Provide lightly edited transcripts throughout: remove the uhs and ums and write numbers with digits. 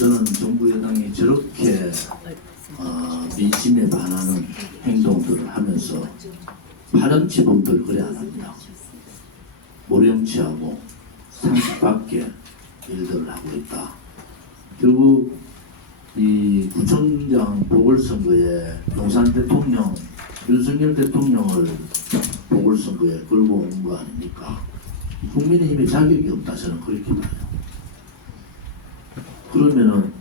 저는 정부 여당이 저렇게 민심에 반하는 행동들을 하면서 파렴치범들 그래 안 합니다. 모렴치하고 상식 밖의 일들을 하고 있다. 결국 이 구청장 보궐선거에 용산 대통령, 윤석열 대통령을 보궐선거에 걸고 온 거 아닙니까? 국민의힘에 자격이 없다 저는 그렇게 봐요. 그러면은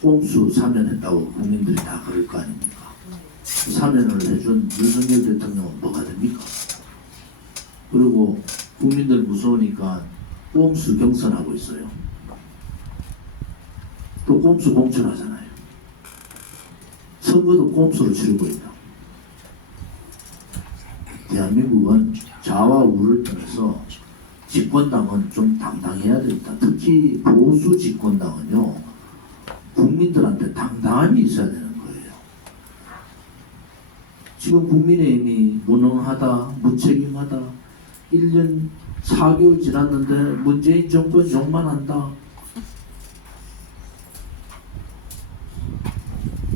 꼼수 사면했다고 국민들이 다 그럴 거 아닙니까? 사면을 해준 윤석열 대통령은 뭐가 됩니까? 그리고 국민들 무서우니까 꼼수 경선하고 있어요. 또 꼼수 공천하잖아요. 선거도 꼼수로 치르고 있다. 대한민국은 좌와 우를 떠나서 집권당은 좀 당당해야 된다. 특히 보수 집권당은요, 국민들한테 당당함이 있어야 되는 거예요. 지금 국민의힘이 무능하다, 무책임하다, 1년 4개월 지났는데 문재인 정권 욕만 한다.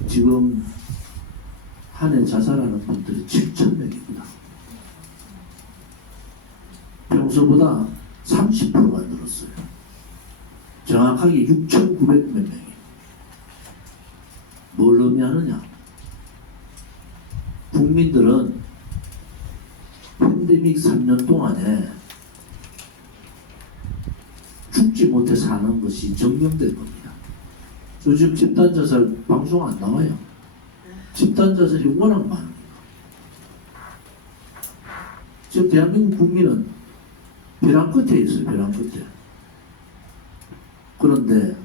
지금 한 해 자살하는 분들이 7,000명입니다. 평소보다 30%가 늘었어요. 정확하게 6,900몇 명이. 뭘 의미하느냐? 국민들은 팬데믹 3년 동안에 죽지 못해 사는 것이 증명된 겁니다. 요즘 집단자살 방송 안 나와요. 집단자살이 워낙 많으니까. 지금 대한민국 국민은 벼랑 끝에 있어요. 벼랑 끝에. 그런데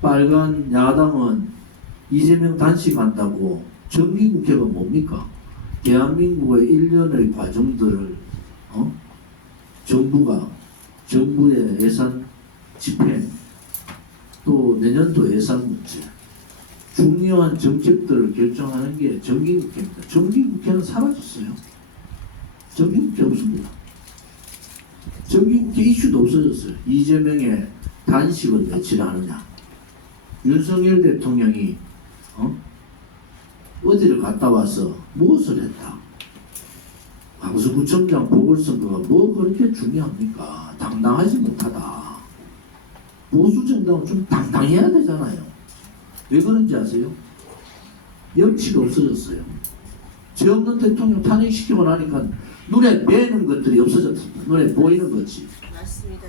빨간 야당은 이재명 단식한다고 정기국회가 뭡니까? 대한민국의 1년의 과정들을 정부의 예산 집행 또 내년도 예산 문제 중요한 정책들을 결정하는 게 정기국회입니다. 정기국회는 사라졌어요. 정기국회 없습니다. 정기국회 이슈도 없어졌어요. 이재명의 단식을 며칠 하느냐. 윤석열 대통령이 어디를 갔다 와서 무엇을 했다. 강서구청장 보궐선거가 뭐 그렇게 중요합니까? 당당하지 못하다. 보수정당은 좀 당당해야 되잖아요. 왜 그런지 아세요? 염치가 없어졌어요. 죄 없는 대통령 탄핵시키고 나니까 눈에 뵈는 것들이 없어졌습니다. 눈에 보이는 거지. 맞습니다.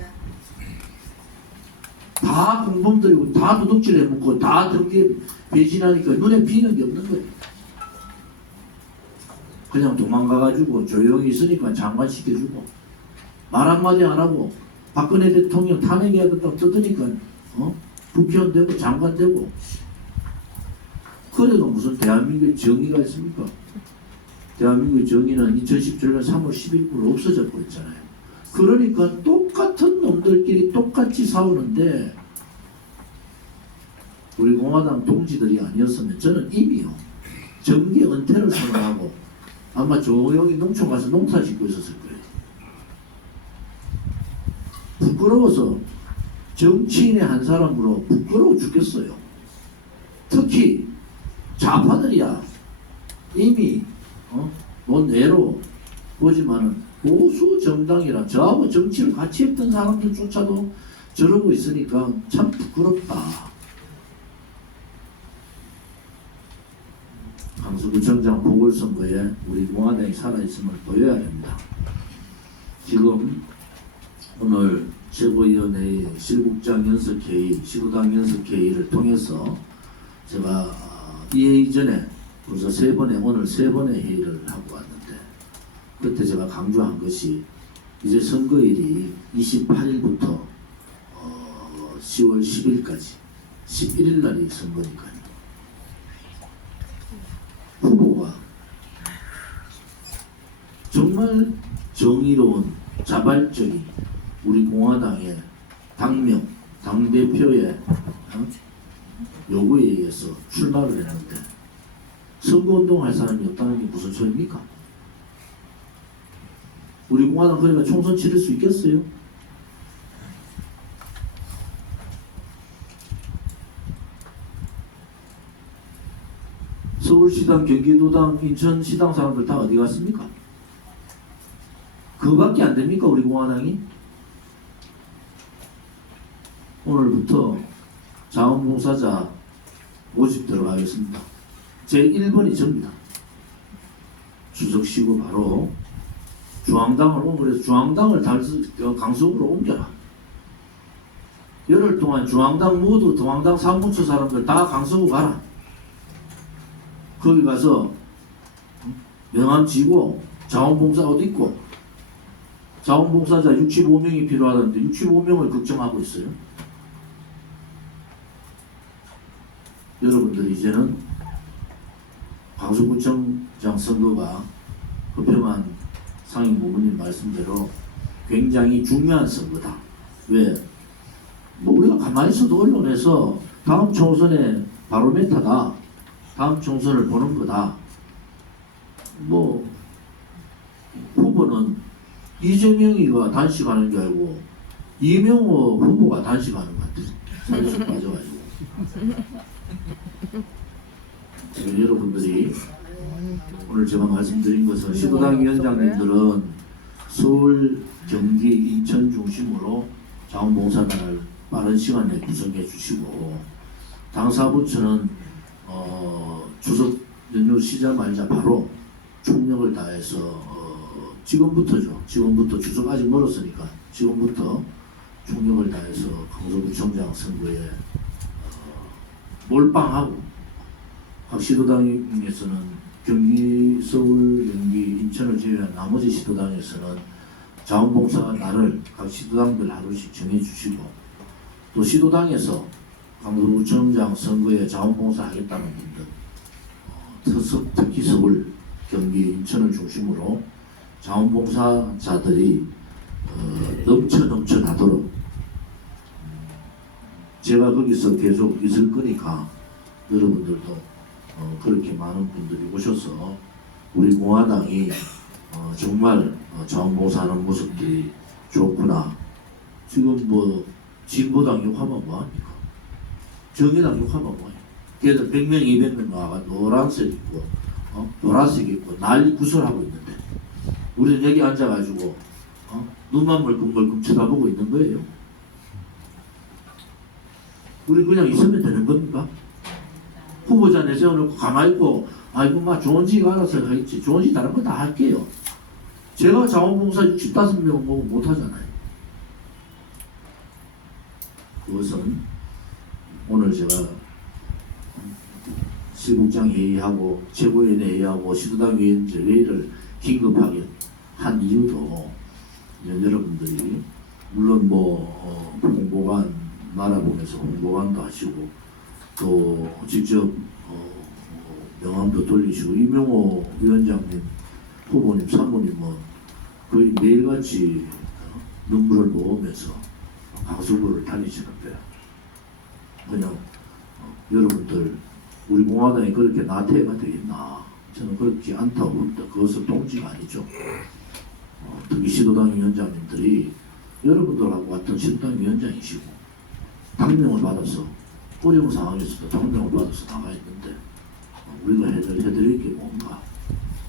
다 공범들이고 다 도둑질 해먹고 다 등기에 배신하니까 눈에 비는 게 없는 거예요. 그냥 도망가가지고 조용히 있으니까 장관시켜주고 말 한마디 안 하고 박근혜 대통령 탄핵해야겠다고 뜯으니까 국회의원 되고 장관 되고 그래도 무슨 대한민국에 정의가 있습니까? 대한민국의 정의는 2017년 3월 11일 없어졌고 있잖아요. 그러니까 똑같은 놈들끼리 똑같이 싸우는데 우리 공화당 동지들이 아니었으면 저는 이미요 정계 은퇴를 선언하고 아마 조용히 농촌 가서 농사 짓고 있었을 거예요. 부끄러워서 정치인의 한 사람으로 부끄러워 죽겠어요. 특히 좌파들이야 이미 논외로 보지만은 보수 정당이라 저하고 정치를 같이 했던 사람들조차도 저러고 있으니까 참 부끄럽다. 강서구청장 보궐선거에 우리 공화당이 살아있음을 보여야 됩니다. 지금 오늘 최고위원회의 실국장 연석회의, 시구당 연석회의를 통해서 제가 이 회의 전에 벌써 오늘 세 번의 회의를 하고 왔는데 그때 제가 강조한 것이 이제 선거일이 28일부터 10월 10일까지 11일 날이 선거니까요. 후보가 정말 정의로운 자발적인 우리 공화당의 당명, 당대표의 요구에 의해서 출마를 했는데 선거운동할 사람이 없다는 게 무슨 소리입니까? 우리 공화당 그러니까 총선 치를 수 있겠어요? 서울시당, 경기도당, 인천시당 사람들 다 어디 갔습니까? 그거밖에 안 됩니까 우리 공화당이? 오늘부터 자원봉사자 모집 들어가겠습니다. 제 1번이 접니다. 추석 쉬고 바로 중앙당을 그래서 중앙당을 강석으로 옮겨라. 열흘 동안 중앙당 모두 동항당 사무처 사람들 다 강석으로 가라. 거기 가서 명함 지고 자원봉사 어디 있고 자원봉사자 65명이 필요하다는데 65명을 걱정하고 있어요. 여러분들 이제는 강서구청장 선거가 허평한 상임고문님 말씀대로 굉장히 중요한 선거다. 왜? 뭐 우리가 가만히 있어도 언론에서 다음 총선에 바로메타다. 다음 총선을 보는 거다. 뭐 후보는 이재명이가 단식하는 게 아니고 이명호 후보가 단식하는 것 같아요. 살이 좀 빠져가지고. 지금 여러분들이 오늘 제가 말씀드린 것은 시도당 위원장님들은 서울, 경기, 인천 중심으로 자원봉사단을 빠른 시간에 구성해 주시고 당사부처는 추석 연휴 시작하자 바로 총력을 다해서 지금부터죠. 지금부터 추석 아직 멀었으니까 지금부터 총력을 다해서 강서구청장 선거에 몰빵하고 각 시도당에서는 경기, 서울, 경기, 인천을 제외한 나머지 시도당에서는 자원봉사 날을 각 시도당들 하루씩 정해주시고 또 시도당에서 강서구청장 선거에 자원봉사 하겠다는 분들 특히 서울, 경기, 인천을 중심으로 자원봉사자들이 넘쳐나도록 제가 거기서 계속 있을 거니까 여러분들도 그렇게 많은 분들이 오셔서 우리 공화당이 정말 자원봉사하는 모습들이 좋구나. 지금 뭐 진보당 욕하면 뭐합니까? 정의당 욕하면 뭐해요? 걔들 100명, 200명 나와가 노란색 입고 보라색 입고 난리 구설하고 있는데 우리는 여기 앉아가지고 눈만 멀끔멀끔 쳐다보고 있는 거예요. 우리 그냥 있으면 되는 겁니까? 후보자 내세워놓고 가만히 있고 아이고 막 좋은 지가 알아서 하겠지. 좋은 지 다른 거 다 할게요. 제가 자원봉사 65명 뭐 못하잖아요. 그것은 오늘 제가 시국장 회의하고 최고위원회 회의하고 시도당 위원회 회의를 긴급하게 한 이유도 여러분들이 물론 뭐 홍보관 나라보면서 홍보관도 하시고 또 직접 명함도 돌리시고 이명호 위원장님, 후보님, 사모님은 거의 매일같이 눈물을 놓으면서 강서구를 다니시는데 그냥 여러분들 우리 공화당이 그렇게 나태해가 되겠나? 저는 그렇지 않다고 봅니다. 그것은 동지가 아니죠. 특히 시도당 위원장님들이 여러분들하고 같은 시도당 위원장이시고 당명을 받아서 어려운 상황에서도 당명을 받아서 나가 있는데 우리가 해드릴 게 뭔가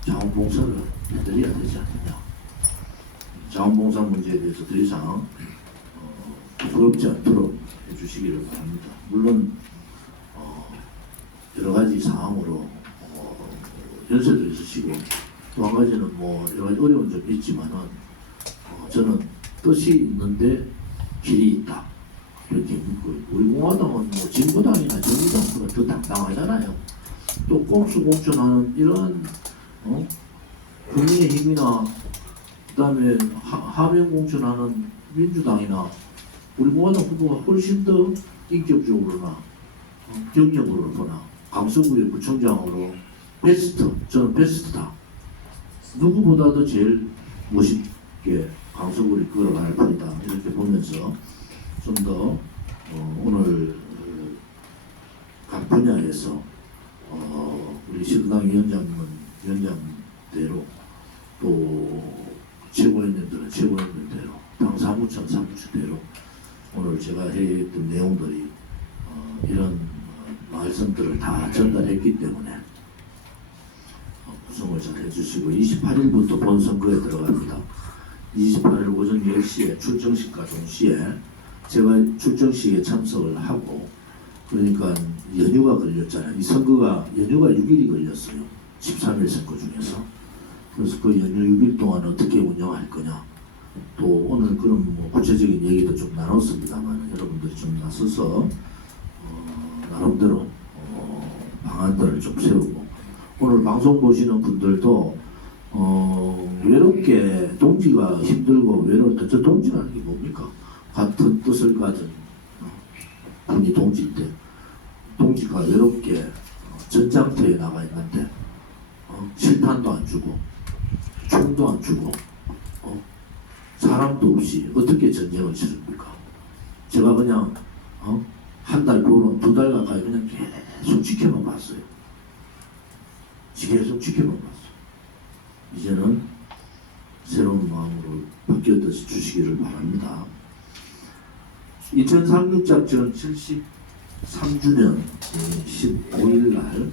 자원봉사를 해드려야 되지 않느냐. 자원봉사 문제에 대해서 더 이상 부끄럽지 않도록 해주시기를 바랍니다. 물론 여러 가지 상황으로 연세도 있으시고 또 한 가지는 뭐 여러 가지 어려운 점이 있지만은 저는 뜻이 있는데 길이 있다 이렇게 믿고 있고 우리 공화당은 뭐 진보당이나 정의당보다 더 당당하잖아요. 또 꼼수공천하는 이런 국민의힘이나 그다음에 하명공천하는 민주당이나 우리 공화당 후보가 훨씬 더 인격적으로나 경력으로나 강서구의 구청장으로 베스트, 저는 베스트다. 누구보다도 제일 멋있게 강서구를 끌어갈 뿐이다. 이렇게 보면서 좀 더 오늘 각 분야에서 우리 시도당 위원장님은 위원장대로 또 최고위원님들은 최고위원님대로 당 사무처는 사무처대로 오늘 제가 했던 내용들이 이런 말씀들을 다 전달했기 때문에 활동을 잘 해주시고 28일부터 본선거에 들어갑니다. 28일 오전 10시에 출정식과 동시에 제가 출정식에 참석을 하고 그러니까 연휴가 걸렸잖아요. 이 선거가 연휴가 6일이 걸렸어요. 13일 선거 중에서. 그래서 그 연휴 6일 동안 어떻게 운영할 거냐. 또 오늘 그런 뭐 구체적인 얘기도 좀 나눴습니다만 여러분들이 좀 나서서 나름대로 방안들을 좀 세우고 오늘 방송 보시는 분들도 외롭게 동지가 힘들고 외롭다. 저 동지라는 게 뭡니까? 같은 뜻을 가진 분이 동지인데 동지가 외롭게 전장터에 나가 있는데 실탄도 안 주고 총도 안 주고 사람도 없이 어떻게 전쟁을 치릅니까? 제가 그냥 한 달 보름, 2달 가까이 그냥 계속 지켜만 봤어요. 계속 지켜만 봤어요. 이제는 새로운 마음으로 바뀌어 주시기를 바랍니다. 2036작전 73주년 15일 날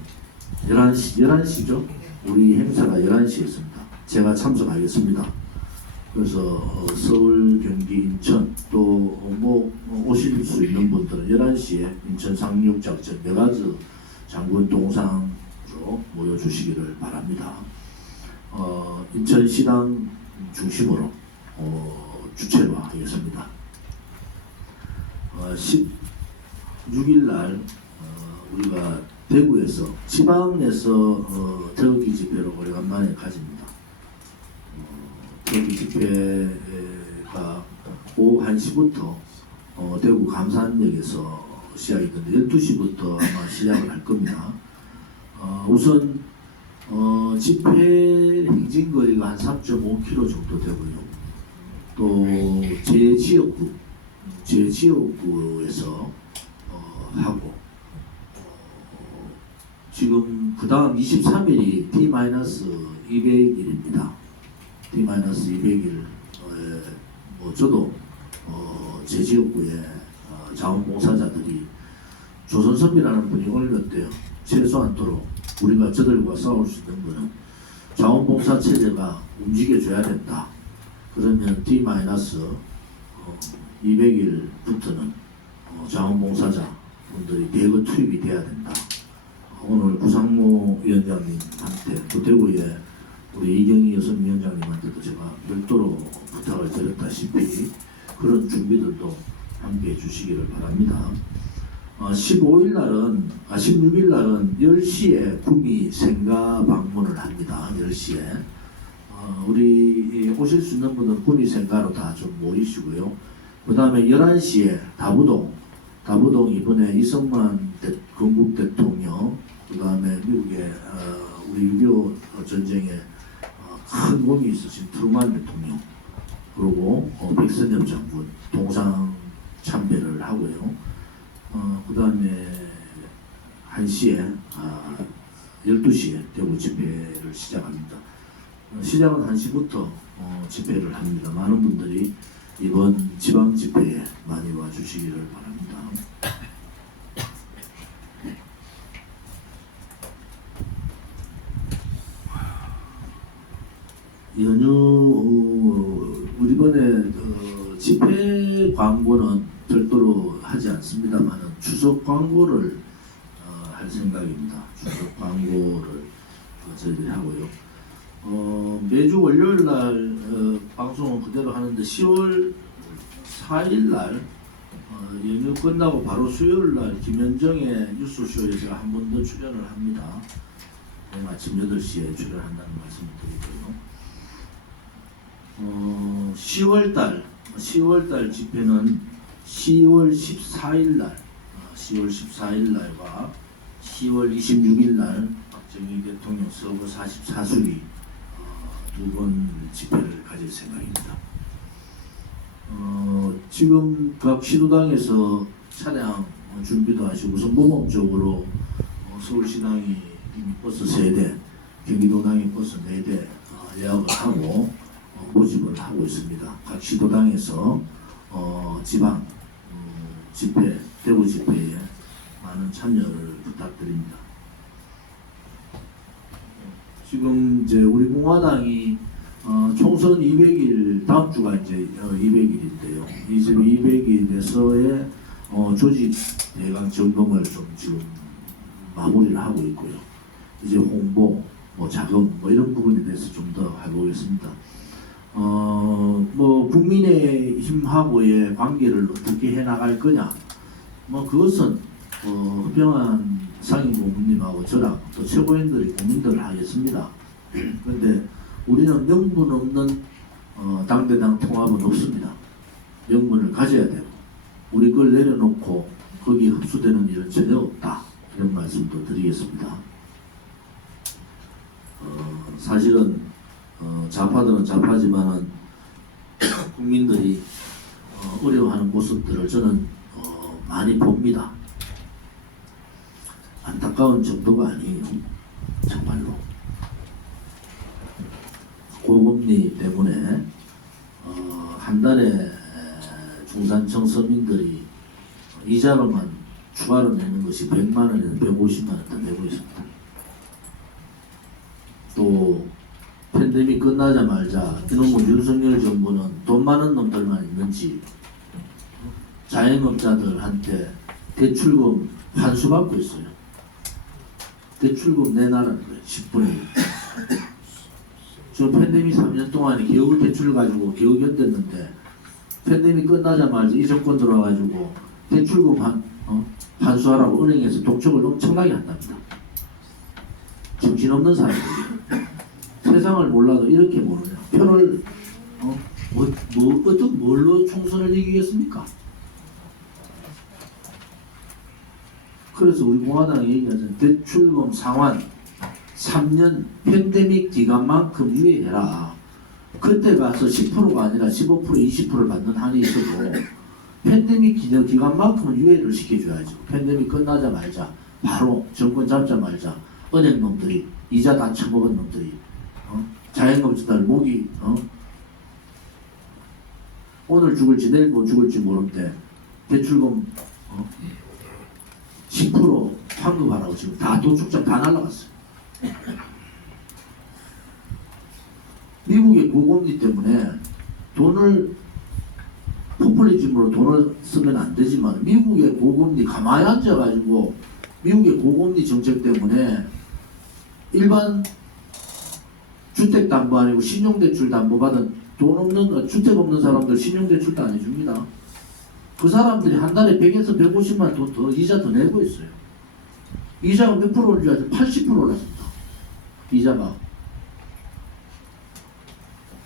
11시죠? 우리 행사가 11시였습니다. 제가 참석하겠습니다. 그래서 서울, 경기, 인천 또 뭐 오실 수 있는 분들은 11시에 인천 상륙작전 메가즈 장군 동상으로 모여주시기를 바랍니다. 인천시당 중심으로 주최로 하겠습니다. 16일 날 우리가 대구에서 지방에서 태극기 집회를 오래간만에 가집니다. 태극기 집회가 오후 1시부터 대구 감산역에서 시작이 되는데 12시부터 아마 시작을 할 겁니다. 우선 집회 행진거리가 한 3.5km 정도 되고요. 또 제 지역구에서 하고 지금 그 다음 23일이 T-200일입니다. T-200일 뭐 저도 제 지역구에 자원봉사자들이 조선선비라는 분이 올렸대요. 최소한도록 우리가 저들과 싸울 수 있는 거는 자원봉사 체제가 움직여줘야 된다. 그러면 T-200일부터는 자원봉사자 분들이 대거 투입이 돼야 된다. 오늘 구상모 위원장님한테 또 대구에 우리 이경희 여성위원장님한테도 제가 별도로 부탁을 드렸다시피 그런 준비들도 함께 해주시기를 바랍니다. 16일 날은 10시에 구미 생가 방문을 합니다. 10시에 우리 오실 수 있는 분은 구미 생가로 다 좀 모이시고요. 그 다음에 11시에 다부동 이번에 이승만 건국 대통령 그 다음에 미국의 우리 6.25 전쟁에 큰 공이 있으신 트루만 대통령 그리고 백선엽 장군 동상 참배를 하고요. 그 다음에 1시에 12시에 대구 집회를 시작합니다. 시작은 1시부터 집회를 합니다. 많은 분들이 이번 지방 집회에 많이 와주시기를 바랍니다. 연휴 이번에 집회 광고는 별도로 하지 않습니다만 추석 광고를 할 생각입니다. 추석 광고를 저희들이 하고요. 매주 월요일 날 방송은 그대로 하는데 10월 4일 날 연휴 끝나고 바로 수요일 날 김현정의 뉴스쇼에 제가 한 번 더 출연을 합니다. 내일 아침 8시에 출연한다는 말씀을 드리고요. 10월 달 집회는 10월 14일 날과 10월 26일 날 박정희 대통령 서거 44주기 두 번 집회를 가질 생각입니다. 지금 각 시도당에서 차량 준비도 하시고 우선 모범적으로 서울시당이 이미 버스 3대, 경기도당이 버스 4대 예약을 하고 모집을 하고 있습니다. 각 시도당에서 지방 집회, 대구 집회에 많은 참여를 부탁드립니다. 지금 이제 우리 공화당이 총선 200일 다음 주가 이제 200일인데요. 이제 200일에서의 조직 대강 점검을 좀 지금 마무리를 하고 있고요. 이제 홍보, 뭐 자금, 뭐 이런 부분에 대해서 좀 더 해보겠습니다. 뭐 국민의힘하고의 관계를 어떻게 해나갈 거냐, 뭐 그것은 허병한 상임고문님하고 저랑 또 최고위원들이 고민들을 하겠습니다. 그런데 우리는 명분 없는 당대당 통합은 없습니다. 명분을 가져야 되고 우리 걸 내려놓고 거기 흡수되는 일은 전혀 없다. 이런 말씀도 드리겠습니다. 사실은 좌파들은 좌파지만은 국민들이 어려워하는 모습들을 저는 많이 봅니다. 안타까운 정도가 아니에요. 정말로. 고금리 때문에 한 달에 중산층 서민들이 이자로만 추가로 내는 것이 100만 원에서 150만 원 더 내고 있습니다. 또 팬데믹 끝나자마자 이놈의 윤석열 정부는 돈 많은 놈들만 있는지 자영업자들한테 대출금 환수받고 있어요. 대출금 내놔라는 거예요. 10분의 1. 저 팬데믹 3년 동안에 기업을 대출 가지고 겨우 견뎠는데 팬데믹 끝나자마자 이 정권 들어와가지고 대출금 환수하라고 은행에서 독촉을 엄청나게 한답니다. 정신없는 사람들이에요. 세상을 몰라도 이렇게 모르냐. 표를 어떻게 뭘로 총선을 이기겠습니까? 그래서 우리 공화당이 얘기하는 대출금 상환 3년 팬데믹 기간만큼 유예해라. 그때 가서 10%가 아니라 15% 20%를 받는 한이 있어도 팬데믹 기간만큼은 유예를 시켜줘야죠. 팬데믹 끝나자마자 바로 정권 잡자마자 은행놈들이 이자 다 처먹은 놈들이 자영업자들 목이 오늘 죽을지 내일 못 죽을지 모르는데 대출금 10% 환급하라고 지금 다 도축장 다 날라갔어요. 미국의 고금리 때문에 포퓰리즘으로 돈을 쓰면 안 되지만 미국의 고금리 가만히 앉아가지고 미국의 고금리 정책 때문에 일반 주택담보 아니고 신용대출 담보 받은 돈 없는 주택 없는 사람들 신용대출도 안 해줍니다. 그 사람들이 한 달에 100에서 150만 돈 더 이자 더 내고 있어요. 이자가 몇 프로 올줄 알죠? 80% 올랐습니다. 이자가.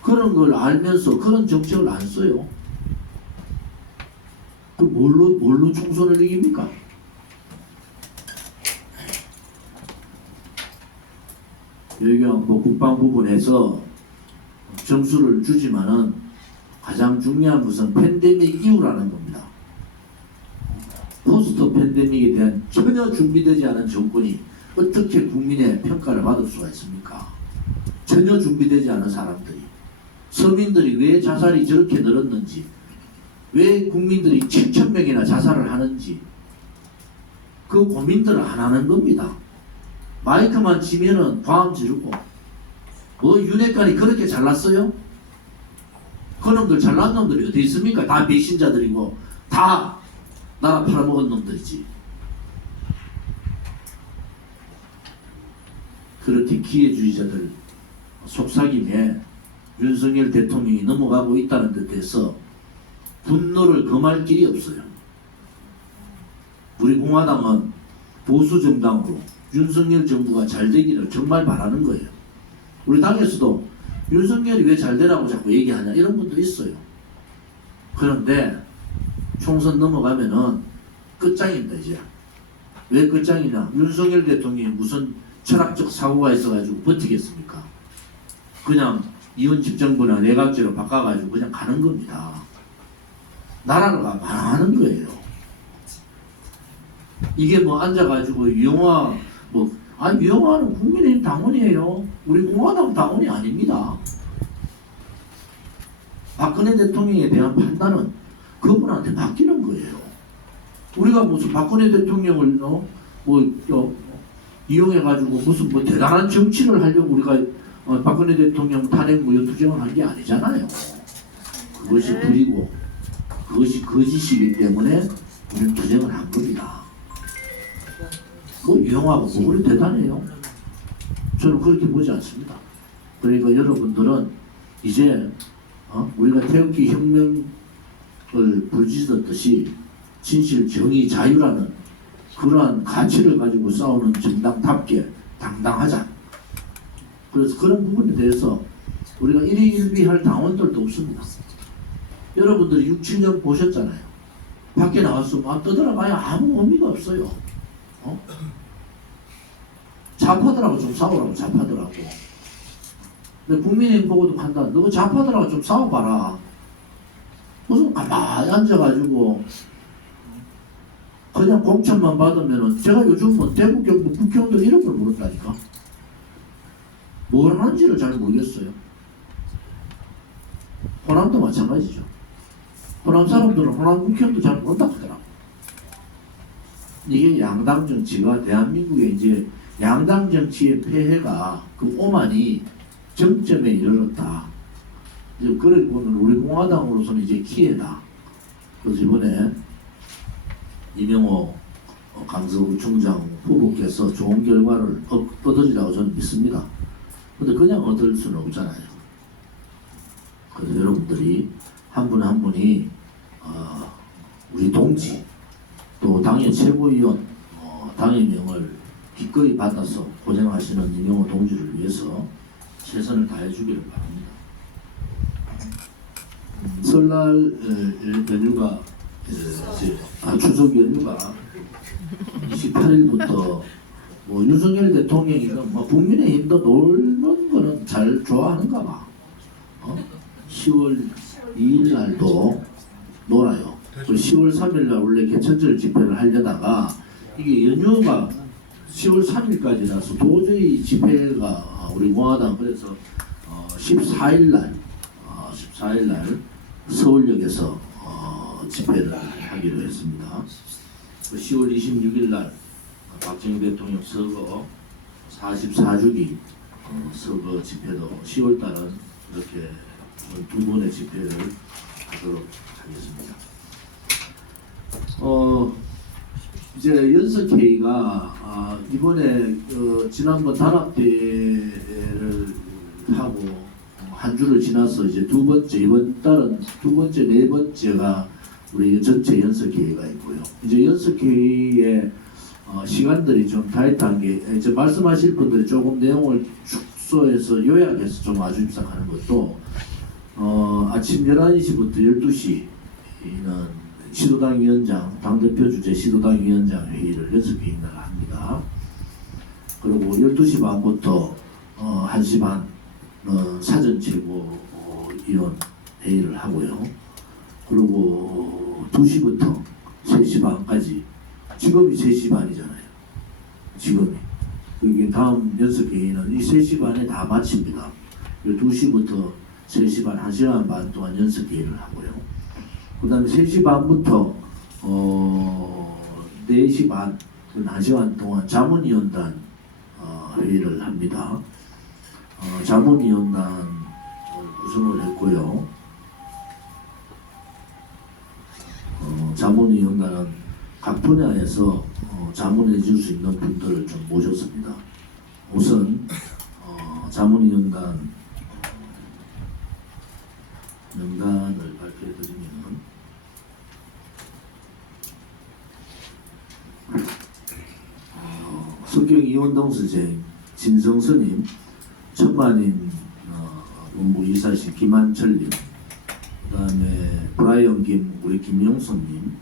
그런 걸 알면서 그런 정책을 안 써요. 그 뭘로 총선을 이깁니까? 여기가 뭐 국방 부분에서 점수를 주지만은 가장 중요한 것은 팬데믹 이후라는 겁니다. 포스트 팬데믹에 대한 전혀 준비되지 않은 정권이 어떻게 국민의 평가를 받을 수가 있습니까? 전혀 준비되지 않은 사람들이. 서민들이 왜 자살이 저렇게 늘었는지, 왜 국민들이 7,000명이나 자살을 하는지 그 고민들을 안 하는 겁니다. 마이크만 치면은 과음 지르고 윤핵관이 그렇게 잘났어요? 그놈들 잘난 놈들이 어디 있습니까? 다 배신자들이고 다 나라 팔아먹은 놈들이지. 그렇게 기회주의자들 속삭임에 윤석열 대통령이 넘어가고 있다는 데 대해서 분노를 금할 길이 없어요. 우리 공화당은 보수정당으로 윤석열 정부가 잘 되기를 정말 바라는 거예요. 우리 당에서도 윤석열이 왜 잘 되라고 자꾸 얘기하냐 이런 분도 있어요. 그런데 총선 넘어가면은 끝장입니다. 이제 왜 끝장이냐? 윤석열 대통령이 무슨 철학적 사고가 있어가지고 버티겠습니까? 그냥 이원 집정부나 내각제로 바꿔가지고 그냥 가는 겁니다. 나라가 망하는 거예요. 이게 뭐 앉아가지고 유영아 유영아는 국민의힘 당원이에요. 우리 공화당 당원이 아닙니다. 박근혜 대통령에 대한 판단은 그분한테 맡기는 거예요. 우리가 무슨 박근혜 대통령을 이용해가지고 무슨 뭐 대단한 정치를 하려고 우리가 박근혜 대통령 탄핵 무효 투쟁을 한 게 아니잖아요. 그것이 불이고 그것이 거짓이기 때문에 우리는 투쟁을 한 겁니다. 뭐 이용하고 뭐 그리 대단해요. 저는 그렇게 보지 않습니다. 그러니까 여러분들은 이제 우리가 태극기 혁명을 부르짖었듯이 진실, 정의, 자유라는 그러한 가치를 가지고 싸우는 정당답게 당당하자. 그래서 그런 부분에 대해서 우리가 일희일비할 당원들도 없습니다. 여러분들이 6, 7년 보셨잖아요. 밖에 나가서 막 떠들어봐야 아무 의미가 없어요. 좌파들하고 좀 싸우라고, 좌파들하고. 근데 국민의힘 보고도 한다. 너 좌파들하고 좀 싸워봐라. 무슨 가만히 앉아가지고 그냥 공천만 받으면은 제가 요즘 뭐 대구, 경북, 북경도 이런 걸 모른다니까. 뭘 하는지를 잘 모르겠어요. 호남도 마찬가지죠. 호남 사람들은 호남 국회의원도 잘 모른다 하더라고. 이게 양당 정치가 대한민국의 이제 양당 정치의 폐해가 그 오만이 정점에 이르렀다. 이제 그래 보면 우리 공화당으로서는 이제 기회다. 그래서 이번에 이명호 강서구청장 후보께서 좋은 결과를 얻으리라고 저는 믿습니다. 근데 그냥 얻을 수는 없잖아요. 그래서 여러분들이 한 분 한 분이 우리 동지 또 당의 최고위원 당의 명을 기꺼이 받아서 고생하시는 이명호 동지를 위해서 최선을 다해주기를 바랍니다. 설날 연휴가 추석 연휴가 28일부터 뭐 윤석열 대통령이가 뭐 국민의힘도 놀는 거는 잘 좋아하는가 봐. 10월 2일 날도 놀아요. 10월 3일 날 원래 개천절 집회를 하려다가 이게 연휴가 10월 3일까지라서 도저히 집회가 우리 공화당 그래서 14일 날 서울역에서 집회를 하기로 했습니다. 10월 26일 날 박정희 대통령 서거 44주기 서거 집회도 10월 달은 이렇게 두 번의 집회를 하도록 하겠습니다. 이제 연석회의가 이번에 지난번 단합대회를 하고 한 주를 지나서 이제 두 번째, 이번 달은 두 번째, 네 번째가 우리 전체 연석회의가 있고요. 이제 연석회의의 시간들이 좀 타이트한 게 이제 말씀하실 분들이 조금 내용을 축소해서 요약해서 좀 아주입상하는 것도 아침 11시부터 12시는 시도당 위원장, 당대표 주재 시도당 위원장 회의를 연석회의 날 합니다. 그리고 12시 반부터 1시 반 사전 최고위원 회의를 하고요. 그리고 2시부터 3시 반까지 지금이 3시 반이잖아요. 지금이. 그게 다음 연석회의는 이 3시 반에 다 마칩니다. 2시부터 3시 반, 1시간 반 동안 연석회의를 하고요. 그 다음에 3시 반부터 4시 반, 1시간 동안 자문위원단 회의를 합니다. 자문위원단 구성을 했고요. 자문위원단은 각 분야에서 자문해 줄 수 있는 분들을 좀 모셨습니다. 우선 자문위원단 명단을 발표해드리면 성경 이원동 선생, 진성스님, 천만인 본부 이사실 김한철님, 그 다음에 브라이언 우리 김용선님,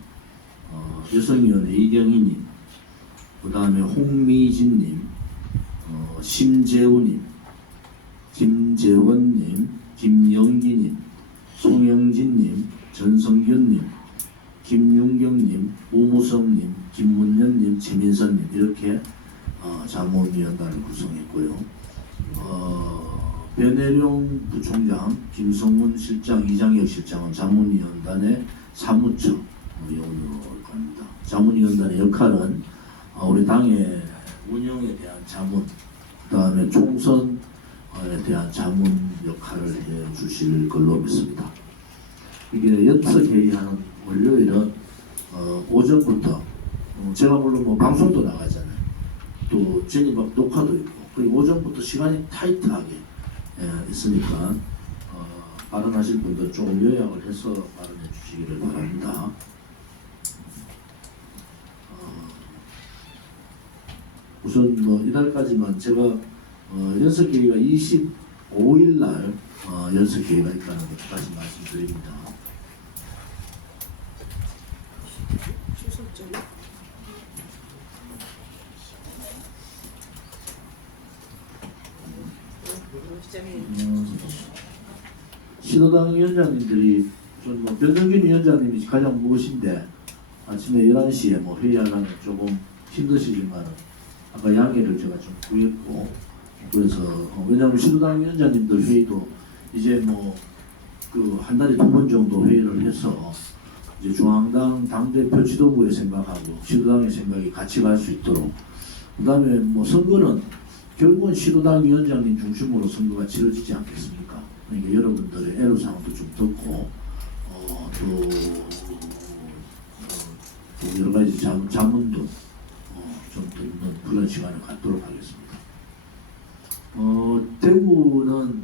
여성위원회 이경희님, 그 다음에 홍미진님, 심재우님, 김재원님, 김영기님, 송영진님, 전성균님, 김윤경님, 우무성님, 김문현님, 최민선님 이렇게 자문위원단을 구성했고요. 변혜룡 부총장, 김성문 실장, 이장혁 실장은 자문위원단의 사무처 위원으로 갑니다. 자문위원단의 역할은 우리 당의 운영에 대한 자문, 그다음에 총선에 대한 자문 역할을 해 주실 걸로 믿습니다. 이게 연석회의하는 월요일은 오전부터 제가 물론 뭐 방송도 나가잖아요. 또 제니박 녹화도 있고 그리고 오전부터 시간이 타이트하게 있으니까 발언하실 분들 조금 요약을 해서 발언해 주시기를 바랍니다. 우선 뭐 이달까지만 제가 연석회의가 25일 날 연석회의가 있다는 것까지 말씀드립니다. 신호당 위원장님들이 뭐 변정균 위원장님이 가장 무엇인데 아침에 11시에 뭐 회의하려면 조금 힘드시지만 아까 양해를 제가 좀 구했고 그래서 왜냐하면 신호당 위원장님들 회의도 이제 뭐 그 한 달에 2번 정도 회의를 해서 이제 중앙당 당대표 지도부의 생각하고 신호당의 생각이 같이 갈 수 있도록 그다음에 뭐 선거는 결국은 신호당 위원장님 중심으로 선거가 치러지지 않겠습니까? 그러니까 여러분들의 애로사항도 좀 듣고 또 여러 가지 자문도 좀 듣는 그런 시간을 갖도록 하겠습니다. 대구는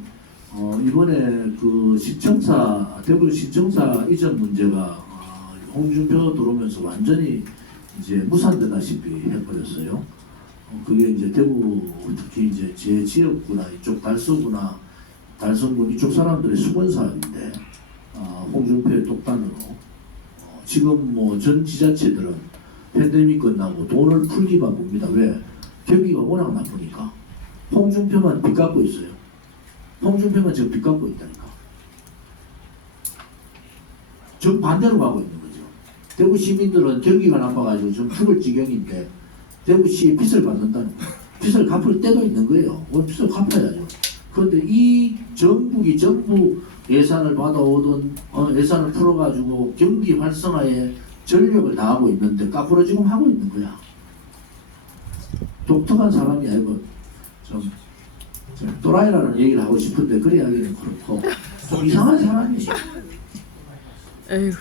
이번에 그 대구 시청사 이전 문제가 홍준표 들어오면서 완전히 이제 무산되다시피 해버렸어요. 그게 이제 대구 특히 이제 제 지역구나 이쪽 달서구나 달성군 이쪽 사람들의 수건 사업인데 홍준표의 독단으로 지금 뭐 전 지자체들은 팬데믹 끝나고 돈을 풀기만 봅니다. 왜? 경기가 워낙 나쁘니까. 홍준표만 빚 갚고 있어요. 홍준표만 지금 빚 갚고 있다니까. 정 반대로 가고 있는 거죠. 대구 시민들은 경기가 나빠가지고 좀 죽을 지경인데 대구시에 빚을 받는다는 거예요. 빚을 갚을 때도 있는 거예요. 오늘 빚을 갚아야죠. 그런데 이 정부기 정부 예산을 받아오던 예산을 풀어가지고 경기 활성화에 전력을 다하고 있는데 까불어 지금 하고 있는 거야. 독특한 사람이 아니고 좀 또라이라는 얘기를 하고 싶은데 그 이야기는 그렇고 좀 이상한 사람이지. 에휴.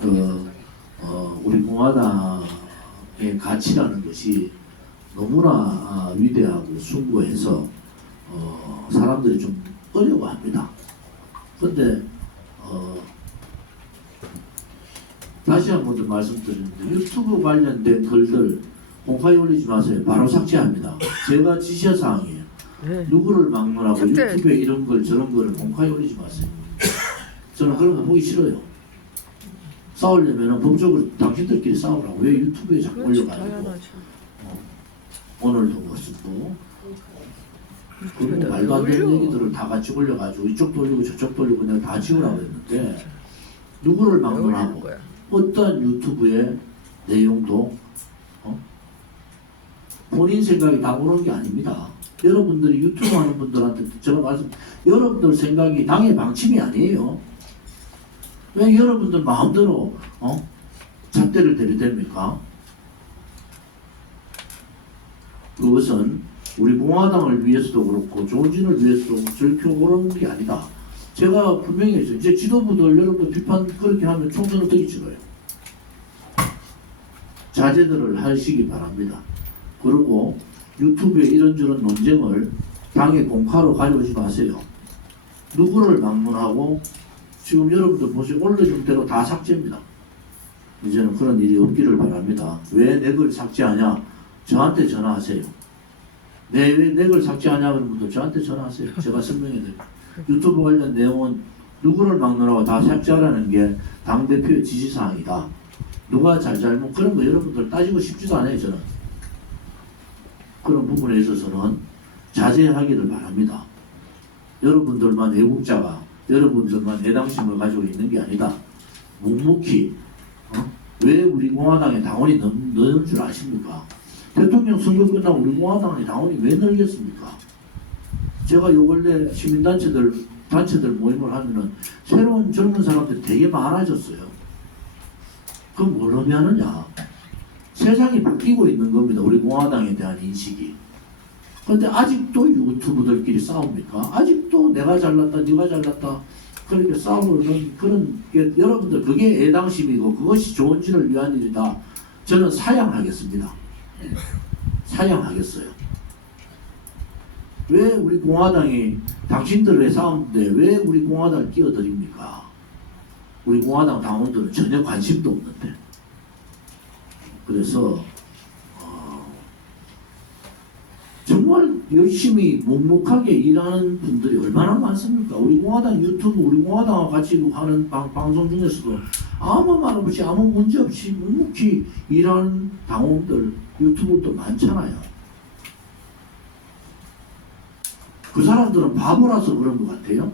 그래서 우리 공화당의 가치라는 것이 너무나 위대하고 숭고해서 사람들이 좀 어려워합니다. 그런데 다시 한 번 더 말씀드리는데 유튜브 관련된 글들 공파에 올리지 마세요. 바로 삭제합니다. 제가 지시한 사항이에요. 네. 누구를 막론하고 삭제. 유튜브에 이런 걸 저런 거를 공파에 올리지 마세요. 저는 그런 거 보기 싫어요. 싸우려면 법적으로 당신들끼리 싸우라고. 왜 유튜브에 자꾸 그렇지, 올려가지고 당연하지. 오늘도 멋있고 그리고 말도 안 되는 얘기들을 다 같이 올려가지고 이쪽도 올리고 저쪽도 올리고 내가 다 지우라고 했는데 누구를 왜 올리는 막론하고 거야? 어떤 유튜브의 내용도 본인 생각이 다 옳은 게 아닙니다. 여러분들이 유튜브 하는 분들한테 제가 여러분들 생각이 당의 방침이 아니에요. 왜 여러분들 마음대로 잣대를 들이댑니까? 그것은 우리 공화당을 위해서도 그렇고 조진을 위해서도 절대 옳은 게 아니다. 제가 분명히 했어요. 이제 지도부들 여러분 비판 그렇게 하면 총선 어떻게 치러요? 자제들을 하시기 바랍니다. 그리고 유튜브에 이런저런 논쟁을 당의 공카로 가져오지 마세요. 누구를 막론하고 지금 여러분들 보시면 올려준 대로 다 삭제입니다. 이제는 그런 일이 없기를 바랍니다. 왜 내 걸 삭제하냐? 저한테 전화하세요. 왜 내 걸 삭제하냐 그런 분들 저한테 전화하세요. 제가 설명해드릴게요. 유튜브 관련 내용은 누구를 막론하고 다 삭제하라는 게 당대표의 지시사항이다. 누가 잘못 그런 거 여러분들 따지고 싶지도 않아요. 저는 그런 부분에 있어서는 자제하기를 바랍니다. 여러분들만 애국자가 여러분들만 애당심을 가지고 있는 게 아니다. 묵묵히 왜 우리 공화당에 당원이 넣는 줄 아십니까? 대통령 선거 끝나고 우리 공화당의 당원이 왜 늘겠습니까? 제가 요 근래 시민단체들 모임을 하면은 새로운 젊은 사람들이 되게 많아졌어요. 그럼 뭘 의미하느냐? 세상이 바뀌고 있는 겁니다. 우리 공화당에 대한 인식이. 그런데 아직도 유튜브들끼리 싸웁니까? 아직도 내가 잘났다, 네가 잘났다 그렇게 싸우는 그런 게 여러분들 그게 애당심이고 그것이 좋은 진을 위한 일이다. 저는 사양하겠습니다. 사양하겠어요. 왜 우리 공화당이 당신들의 싸움인데 왜 우리 공화당을 끼어들입니까? 우리 공화당 당원들은 전혀 관심도 없는데. 그래서 정말 열심히 묵묵하게 일하는 분들이 얼마나 많습니까? 우리 공화당 유튜브, 우리 공화당과 같이 하는 방송 중에서도 아무 말 없이 아무 문제 없이 묵묵히 일하는 당원들 유튜브도 많잖아요. 그 사람들은 바보라서 그런 것 같아요?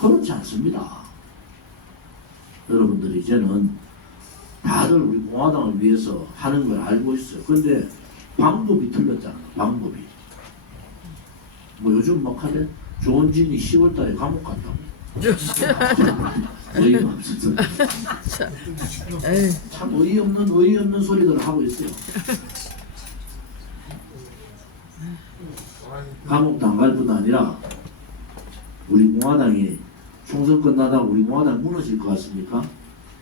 그렇지 않습니다. 여러분들이 이제는 다들 우리 공화당을 위해서 하는 걸 알고 있어요. 근데 방법이 틀렸잖아요. 방법이. 뭐 요즘 막 하면 조원진이 10월달에 감옥 간다고. 어이가 없어서. 참 어이없는 소리들을 하고 있어요. 감옥도 안 갈 뿐 아니라 우리 공화당이 총선 끝나다가 우리 공화당이 무너질 것 같습니까?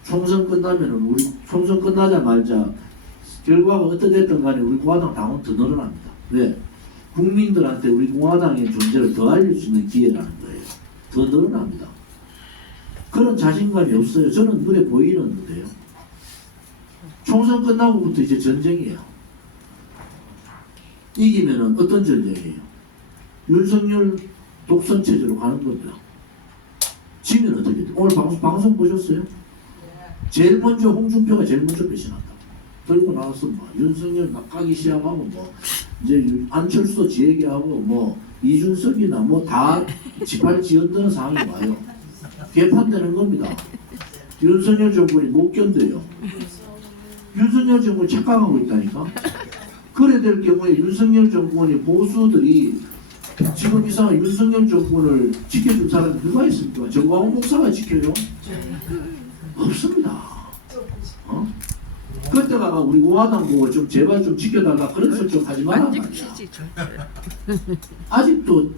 총선 끝나면은 우리 총선 끝나자마자 결과가 어떻든 간에 우리 공화당 당원 더 늘어납니다. 왜? 국민들한테 우리 공화당의 존재를 더 알릴 수 있는 기회라는 거예요. 더 늘어납니다. 그런 자신감이 없어요. 저는 눈에 보이는데요. 총선 끝나고부터 이제 전쟁이에요. 이기면은 어떤 전쟁이에요? 윤석열 독선 체제로 가는 겁니다. 지면 어떻게 돼요? 오늘 방송 보셨어요? 제일 먼저 홍준표가 제일 먼저 배신한다. 들고 나와서 뭐 윤석열 막 까기 시작하고 뭐 이제 안철수도 지 얘기하고 뭐 이준석이나 뭐 다 지팔 지연드는 상황이 와요. 개판되는 겁니다. 윤석열 정권이 못 견뎌요. 윤석열 정권이 착각하고 있다니까. 그래 될 경우에 윤석열 정권의 보수들이 지금 이상한 윤석열 정권을 지켜줄 사람이 누가 있습니까? 정광훈 목사가 지켜요? 없습니다. 그때가 우리 공화당 보고 좀 제발 좀 지켜달라 그런 소리 좀 하지 말란 말이야. 아직도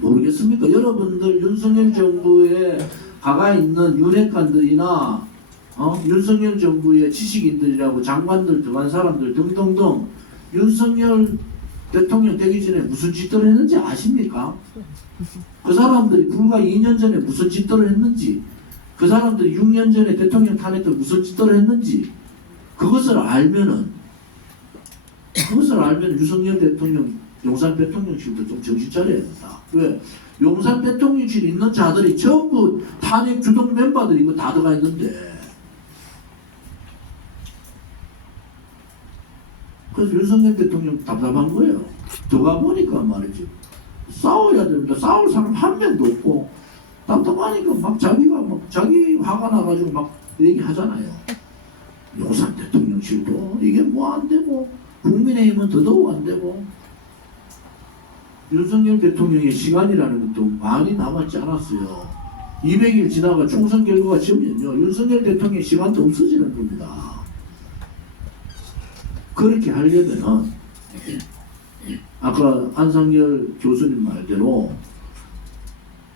모르겠습니까? 여러분들 윤석열 정부에 가가 있는 윤핵관들이나 윤석열 정부의 지식인들이라고 장관들 들어간 사람들 등등등 윤석열 대통령 되기 전에 무슨 짓들을 했는지 아십니까? 그 사람들이 불과 2년 전에 무슨 짓들을 했는지, 그 사람들이 6년 전에 대통령 탄핵 때 무슨 짓들을 했는지 그것을 알면은 윤석열 대통령 용산 대통령실도 좀 정신 차려야 된다. 왜? 용산 대통령실 있는 자들이 전부 탄핵 주동 멤버들이 이거 다 들어가 있는데. 그래서 윤석열 대통령 답답한 거예요. 들어가 보니까 말이지. 싸워야 됩니다. 싸울 사람 한 명도 없고 답답하니까 막 자기가 막 자기 화가 나가지고 막 얘기하잖아요. 용산 대통령실도 이게 뭐 안 되고 국민의힘은 더더욱 안 되고 윤석열 대통령의 시간이라는 것도 많이 남았지 않았어요. 200일 지나가 총선 결과가 지면요 윤석열 대통령의 시간도 없어지는 겁니다. 그렇게 하려면 아까 안상열 교수님 말대로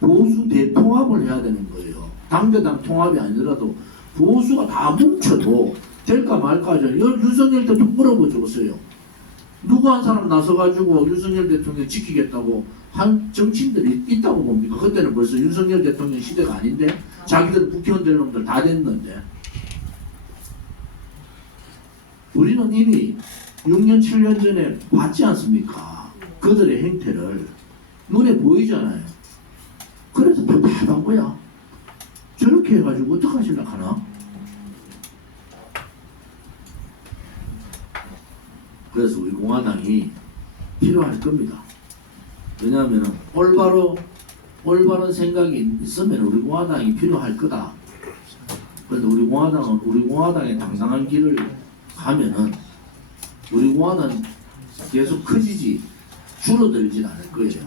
보수 대통합을 해야 되는 거예요. 당대당 통합이 아니더라도 보수가 다 뭉쳐도 될까 말까 하죠. 윤석열 대통령 물어보셨어요. 누구 한 사람 나서가지고 윤석열 대통령 지키겠다고 한 정치인들이 있다고 봅니까? 그때는 벌써 윤석열 대통령 시대가 아닌데 자기들 국회의원 될 놈들 다 됐는데 우리는 이미 6년 7년 전에 봤지 않습니까? 그들의 행태를 눈에 보이잖아요. 그래서 답답한 거야. 저렇게 해가지고 어떡하시려고 하나? 그래서 우리 공화당이 필요할 겁니다. 왜냐하면 올바른 생각이 있으면 우리 공화당이 필요할 거다. 그래서 우리 공화당의 당당한 길을 가면은 우리 공화당은 계속 커지지 줄어들진 않을 거예요.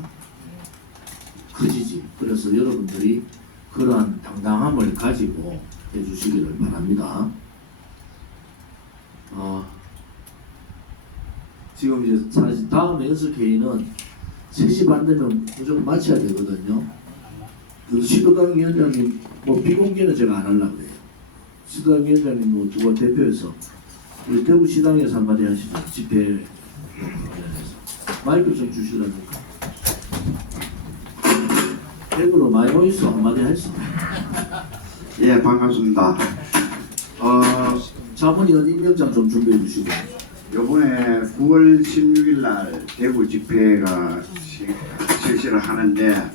커지지. 그래서 여러분들이 그러한 당당함을 가지고 해주시기를 바랍니다. 지금 이제 사실 다음 연습회의는 3시 반 되면 무조건 마쳐야 되거든요. 그래서 시도당 위원장님 뭐 비공개는 제가 안 하려고 해요. 시도당 위원장님 뭐 누가 대표해서 우리 대구시당에서 한마디 하시죠. 집회 관련해서 마이크 좀 주시라니까. 대구로 많이 모였어. 한마디 했어. 예, 반갑습니다. 자문위원 임명장 좀 준비해 주시고. 요번에 9월 16일 날 대구 집회가 실시를 하는데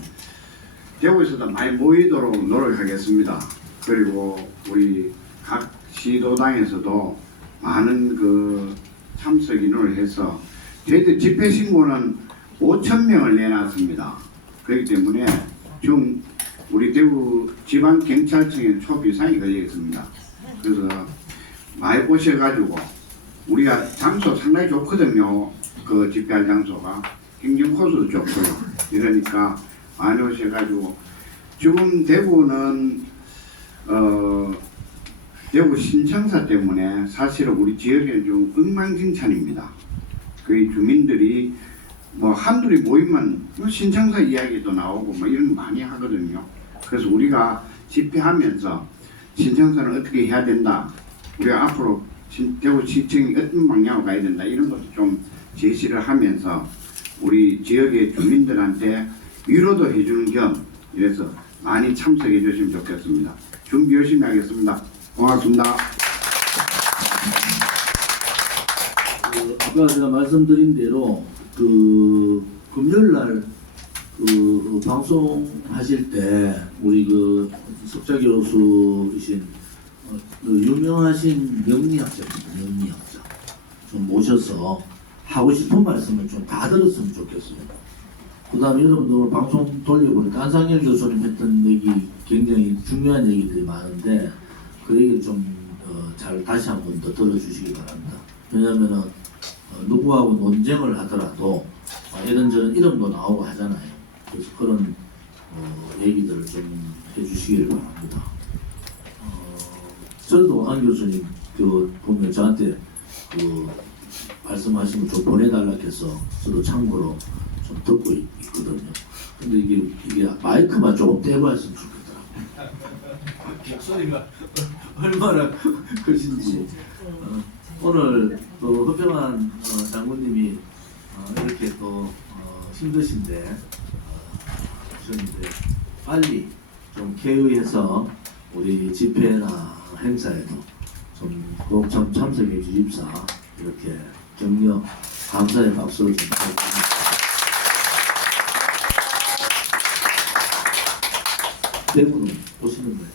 대구에서도 많이 모이도록 노력하겠습니다. 그리고 우리 각 시도당에서도 많은 그 참석 인원을 해서 저희들 집회 신고는 5,000명을 내놨습니다. 그렇기 때문에 지금 우리 대구 지방경찰청에 초비상이 걸리겠습니다. 그래서 많이 오셔가지고 우리가 장소 상당히 좋거든요. 그 집회할 장소가 행정 코스도 좋고요. 이러니까 많이 오셔가지고 지금 대구는 대구 신청사 때문에 사실은 우리 지역에는 좀 엉망진창입니다. 그 주민들이 뭐 한둘이 모이면 신청사 이야기도 나오고 뭐 이런 거 많이 하거든요. 그래서 우리가 집회하면서 신청사는 어떻게 해야 된다. 우리가 앞으로 대구 시청이 어떤 방향으로 가야 된다. 이런 것도 좀 제시를 하면서 우리 지역의 주민들한테 위로도 해주는 겸 이래서 많이 참석해 주시면 좋겠습니다. 준비 열심히 하겠습니다. 고맙습니다. 아까 제가 말씀드린 대로 그 금요일날 그 방송하실 때 우리 그 석자 교수이신 그 유명하신 명리학자입니다. 명리학자 좀 모셔서 하고 싶은 말씀을 좀 다 들었으면 좋겠어요. 그 다음에 여러분들 오늘 방송 돌려보니까 안상일 교수님 했던 얘기 굉장히 중요한 얘기들이 많은데 그 얘기를 좀 잘 다시 한 번 더 들어주시기 바랍니다. 왜냐하면은 누구하고 논쟁을 하더라도 이런저런 이름도 나오고 하잖아요. 그래서 그런 얘기들을 좀 해주시길 바랍니다. 저도 안 교수님 그 보면 저한테 그 말씀하신 거 좀 보내달라 해서 저도 참고로 좀 듣고 있거든요. 근데 이게 마이크만 조금 떼고 했으면 좋겠더라고요. 목소리가 얼마나 크신지. 오늘 또 허평한 장군님이 이렇게 또 힘드신데 하셨는데 빨리 좀 개의해서 우리 집회나 행사에도 좀 꼭 참석해 주십사 이렇게 격려 감사의 박수를 좀 드립니다. 대구는 오시는 거예요?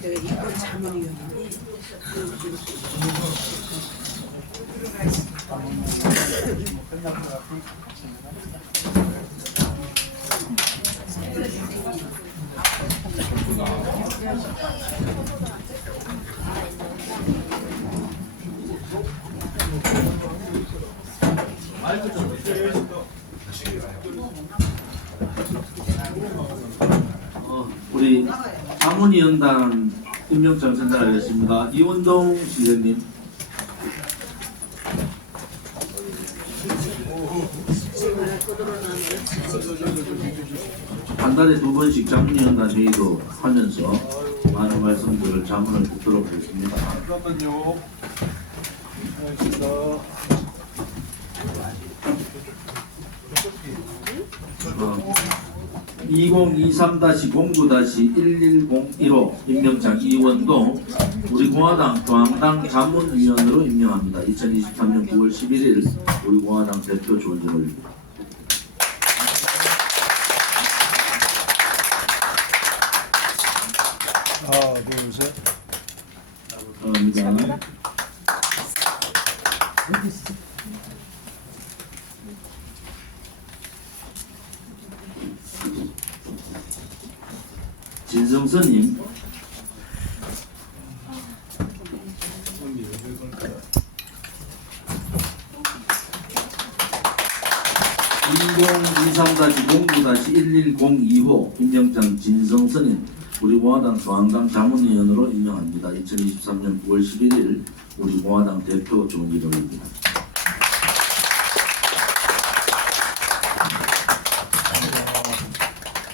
내가 이번 자문위원인데 우리 자문위원단 임명장 선정하겠습니다. 이원동 시장님. 한 달에 2번씩 자문위원단 회의도 하면서 많은 말씀들을 자문을 듣도록 하겠습니다. 잠깐만요. 알겠습니다. 2023-09-1101호 임명장 이원동 우리 공화당 중앙당 자문위원으로 임명합니다. 2023년 9월 11일 우리 공화당 대표 조정을 하나, 둘, 셋. 감사합니다. 진성선님 인공23-09-1102호 임명장 진성선인 우리 공화당 중앙당 자문위원으로 임명합니다. 2023년 9월 11일 우리 공화당 대표 조은기동입니다.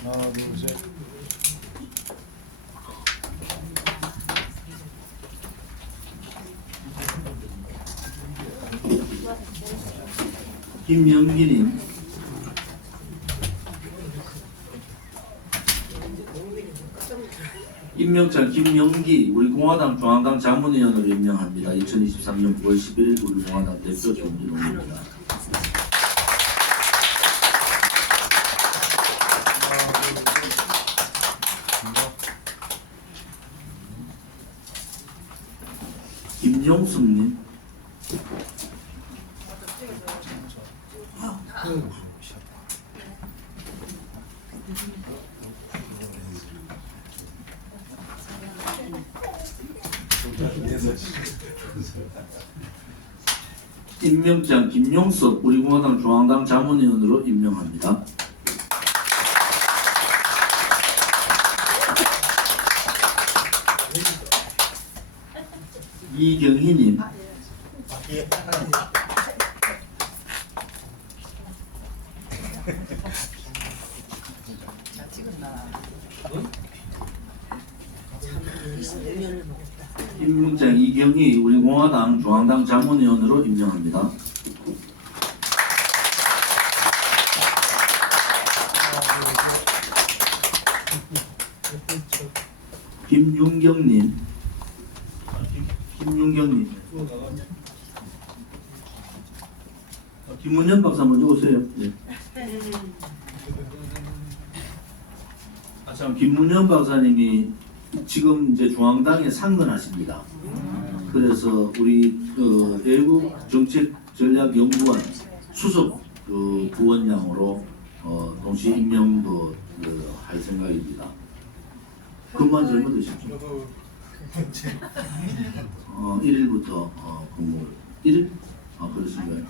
하나, 둘, 셋. 김영기님, 임명장 김영기 우리 공화당 중앙당 자문위원으로 임명합니다. 2023년 9월 11일 우리 공화당 대표 조은기동입니다. 김용숙님, 임명장 김용석 우리 공화당 중앙당 자문위원으로 임명합니다. 이경희님, 임명장 이경희 우리 공화당 중앙당 자문위원으로 임명합니다. 김윤경님, 김문현 박사 먼저 오세요. 네. 참 김문현 박사님이 지금 이제 중앙당에 상근하십니다. 그래서 우리 외국 정책 전략 연구원 수석 부원장으로 동시 임명도 할 생각입니다. 그만 젊어 드셨죠? 저도 1일부터 근무를 1일? 그렇습니다.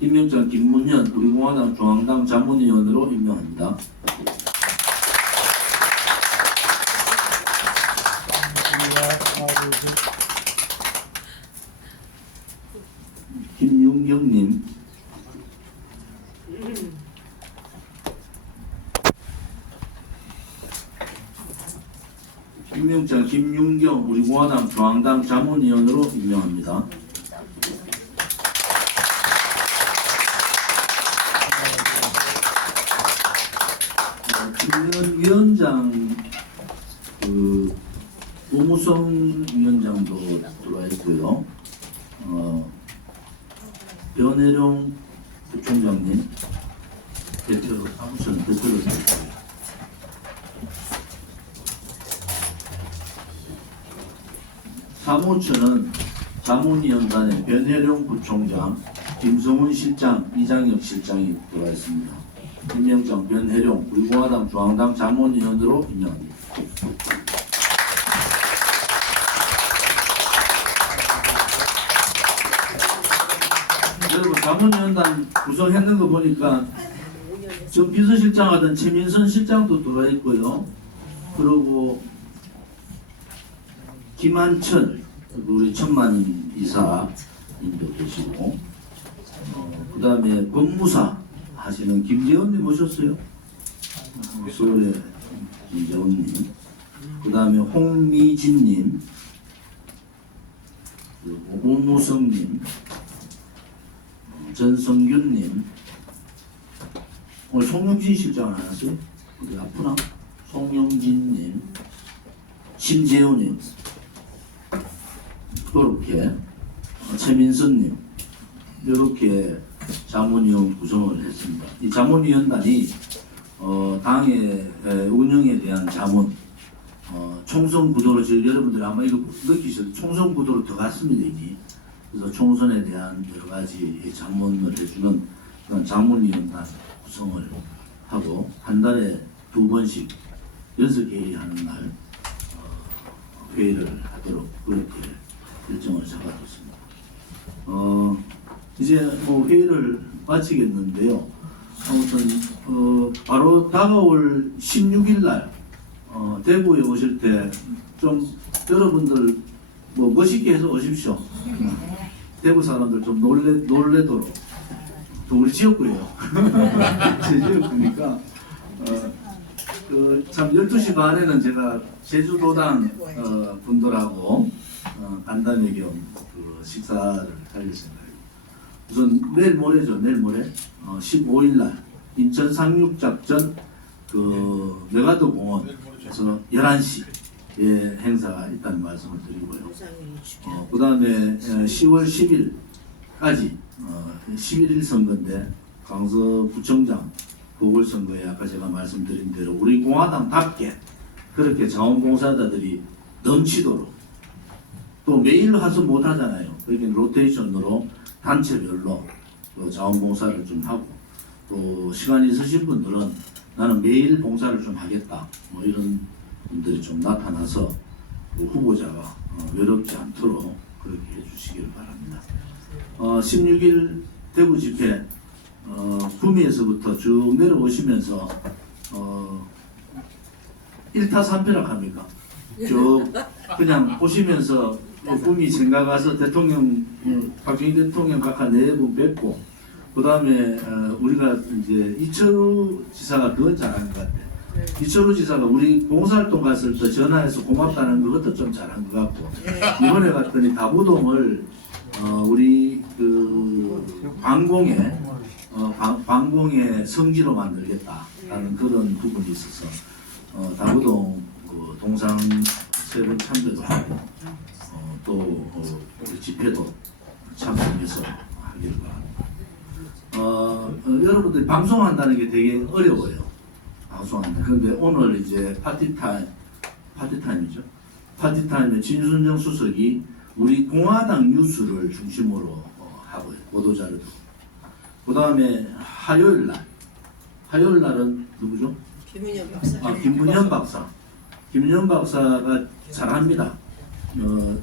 임명장 김문현 우리 공화당 중앙당 자문위원으로 임명합니다. 하나, 둘, 셋. 김윤경님, 임명장 김윤경 우리 공화당 중앙당 자문위원으로 임명합니다. 김현 위원장 우무성 위원장도 들어와 있고요. 변혜룡 부총장님 대표로 사무처는 대표로 있습니다. 사무처는 자문위원단에 변혜룡 부총장, 김성훈 실장, 이장혁 실장이 들어와 있습니다. 임명장 변혜룡 우리 공화당 중앙당 자문위원으로 임명합니다. 여러분 자문위원단 구성했는 거 보니까 전 비서실장 하던 최민선 실장도 들어와 있고요. 그리고 김한철 우리 천만 이사님도 계시고 그 다음에 법무사 하시는 김재원님 오셨어요? 서울의 김재원님, 그 다음에 홍미진님, 그리고 오무성님, 전성균님, 오늘 송영진 실장 안 왔어요? 어디 아프나? 송영진님, 심재호님, 그렇게 최민선님 이렇게 자문위원 구성을 했습니다. 이 자문위원단이 당의 운영에 대한 자문, 총선 구도로 지금 여러분들이 아마 이거 느끼셔도 총선 구도로 들어갔습니다 이미. 그래서 총선에 대한 여러 가지 자문을 해주는 그런 자문위원단 구성을 하고 한 달에 2번씩 연석회의하는 날 회의를 하도록 그렇게 결정을 잡아뒀습니다. 이제 뭐 회의를 마치겠는데요. 아무튼 바로 다가올 16일 날 대구에 오실 때 좀 여러분들 뭐 멋있게 해서 오십시오. 대구 사람들 좀 놀래도록. 또 우리 지역구예요. 제 지역구니까 참 12시 반에는 제가 제주도당 분들하고 간단히 그 식사를 할 생각이에요. 우선 내일 모레죠. 내일 모레 15일 날 인천 상륙작전 그 메가드 공원에서 11시에 행사가 있다는 말씀을 드리고요. 그 다음에 10월 10일까지 11일 선거인데 강서구청장 보궐선거에 아까 제가 말씀드린 대로 우리 공화당답게 그렇게 자원봉사자들이 넘치도록 또 매일 하서 못하잖아요. 그러니까 로테이션으로 단체별로 또 자원봉사를 좀 하고 또 시간이 있으신 분들은 나는 매일 봉사를 좀 하겠다 뭐 이런 분들이 좀 나타나서 그 후보자가 외롭지 않도록 그렇게 해주시길 바랍니다. 16일 대구 집회 구미에서부터 쭉 내려오시면서 1타 3패락 합니까? 쭉 그냥 오시면서 구미 생각 가서 대통령 박정희 대통령 각하 4분 뵙고 그 다음에 우리가 이제 이철우 지사가 그건 잘한 것 같아. 이철우 지사가 우리 봉사활동 갔을 때 전화해서 고맙다는 그것도 좀 잘한 것 같고 이번에 갔더니 다부동을 우리 그 방공의 성지로 만들겠다라는 그런 부분이 있어서 다부동 그 동상 세번 참배도 하고 또 우리 집회도 참석해서 하길 바랍니다. 여러분들이 방송한다는 게 되게 어려워요. 방송한다. 그런데 오늘 이제 파티타임이죠. 파티타임에 진순정 수석이 우리 공화당 뉴스를 중심으로 하고요. 보도자료도. 그 다음에 화요일 날은 누구죠? 김은현 박사. 김문현 박사. 김문현 박사가 잘합니다.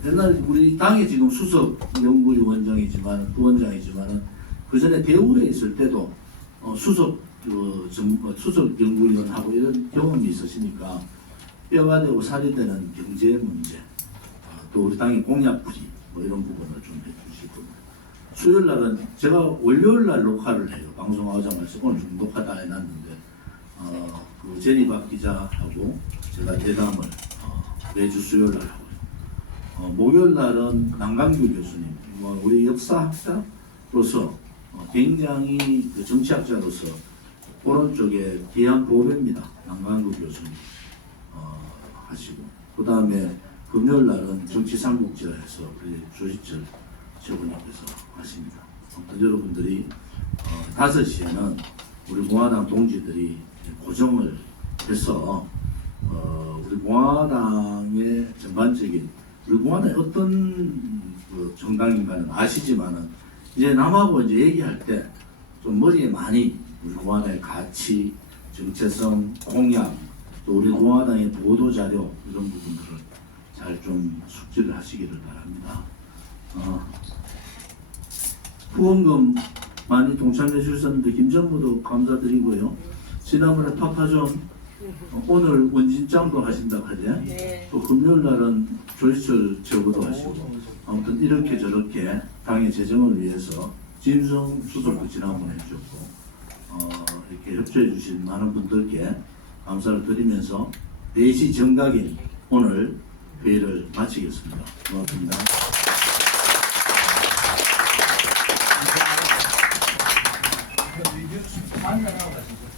옛날 우리 당의 지금 수석 연구위원장이지만 부원장이지만은 그 전에 대우에 있을 때도 수석 연구위원하고 이런 경험이 있으시니까 뼈가 되고 살이 되는 경제 문제, 또 우리 당의 공약풀이 뭐 이런 부분을 좀 해주실 겁니다. 수요일 날은 제가 월요일 날 녹화를 해요. 방송하자마자 오늘 좀 녹화 다 해놨는데 그 제니박 기자하고 제가 대담을 매주 수요일 날 하고요. 목요일 날은 남강규 교수님, 우리 역사학자로서 굉장히 그 정치학자로서 오른쪽에 귀한 보배입니다. 남강규 교수님 하시고 그 다음에 금요일 날은 정치삼국지라해서 우리 조시철 최고님께서 하십니다. 아무튼 여러분들이 5시에는 우리 공화당 동지들이 고정을 해서 우리 공화당의 전반적인 우리 공화당이 어떤 그 정당인가는 아시지만은 이제 남하고 이제 얘기할 때 좀 머리에 많이 우리 공화당의 가치, 정체성, 공약, 또 우리 공화당의 보도 자료 이런 부분들을 잘 좀 숙지를 하시기를 바랍니다. 후원금 많이 동참해 주셨는데 김전무도 감사드리고요. 지난번에 파파존 오늘 원진짱도 하신다고 하죠. 네. 또 금요일 날은 조시철 최고도 하시고 아무튼 이렇게 저렇게 당의 재정을 위해서 진성 수석도 지난번에 해주셨고 이렇게 협조해 주신 많은 분들께 감사를 드리면서 4시 정각인 오늘 회의를 마치겠습니다. 고맙습니다. 한잔하고 가시죠.